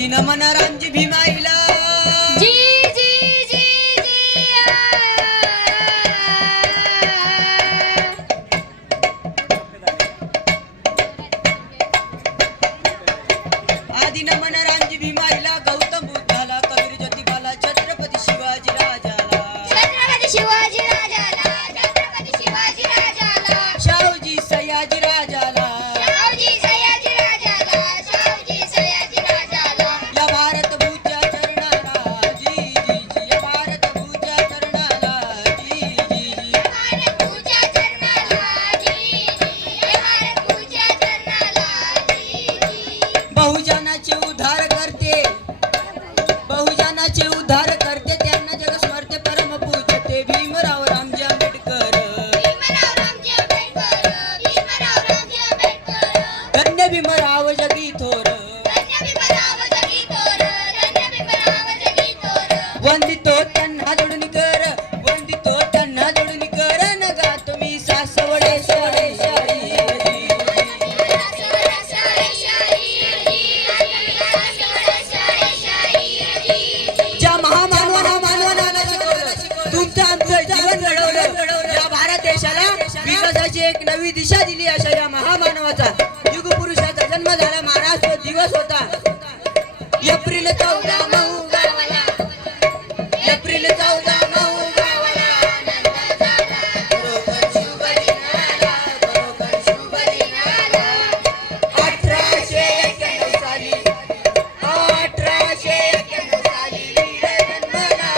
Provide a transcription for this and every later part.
आधी नमन रामजी भीमाईला जी जी जी जी आधी नमन रामजी भीमाईला गौतम बुद्धाला कबीर ज्योतिबाला छत्रपती शिवाजी राजाला छत्रपती शिवाजी राजाला छत्रपती शिवाजी राजाला शाहूजी सयाजी राजाला शाहूजी सयाजी राजाला शाहूजी सयाजी राजाला या भारत भूच्या चरणाला जी जी जी या भारत भूच्या चरणाला जी जी जी भारत पूजा चरणाला जी जी भारत पूजा चरणाला जी जी बहुजनाचे उद्धार करते बहुजनाचे उद्धार करते त्यांना जग स्मरते परम पूजते भीमराव रामजी आंबेडकर भीमराव रामजी आंबेडकर भीमराव रामजी आंबेडकर धन्य भीमराव जगी थोर धन्य भीमराव जगी थोर धन्य भीमराव जगी थोर वंदितो त्यांना जोडून कर वंदितो त्यांना जोडून कर नगा तुम्ही सासवडे सवडे शाही ज्या महामानवानं शिकवलं तुमचं आमचं जीवन घडवलं या भारत देशाला विकासाची एक नवी दिशा दिली अशा या महामानवाचा युग पुरुषाचा जन्म झाला महाराज तो दिवस होता एप्रिल 14 महू गावाला एप्रिल 14 महू गावाला बरोबर शुभ दिन आला बरोबर शुभ दिन आला 1891 साली 1891 साली वीर जन्मला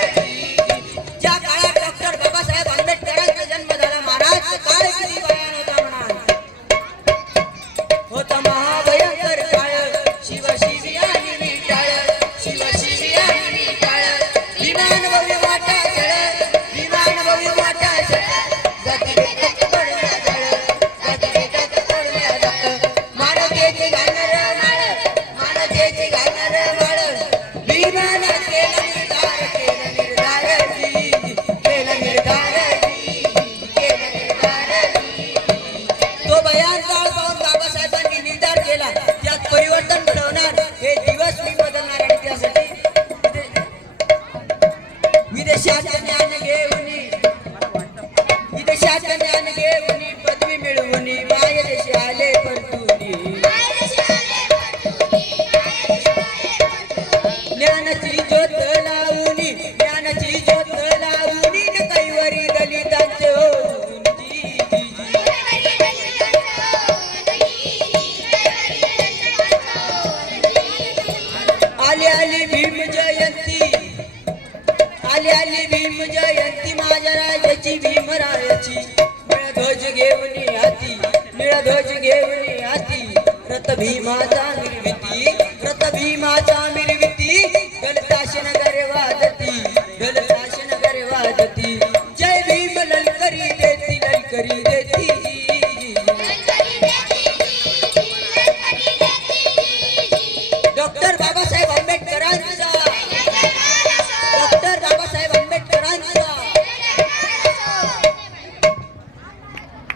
ज्या काळात डॉक्टर बाबासाहेब आंबेडकरांचा जन्म झाला महाराज काळ किती भयान होता म्हणा होता महाभयंकर काळ शिव शिवी आणि विटाळ शिव शिवी आणि विटाळ विमान भव्य वाटा जळ विमान भव्य वाटा जळ गती बेतात पडल्या जळ गती बेतात पडल्या जळ मानवतेची घालर माळ मानवतेची घालर माळ विमान केला निर्धार जी केला निर्धार जी केला निर्धार जी तो भयान काळ पाहून बाबासाहेबांनी निर्धार केला त्यात परिवर्तन घडवणार हे दिवस मी बदलणार आणि त्यासाठी विदेशात ज्ञान घेऊन विदेशात ज्ञान घेऊन पदवी मिळवून माय देशी आले परतुनी ज्ञानाची ज्योत लावून ज्ञानाची ज्योत लावून कैवरी दलितांचे होऊन जी जी जी आली आली भीम जयंती आली आली भीम जयंती माझ्या राजाची भीमरायाची निळध्वज घेऊन हाती निळध्वज घेऊन हाती रथ भीमाचा निर्मिती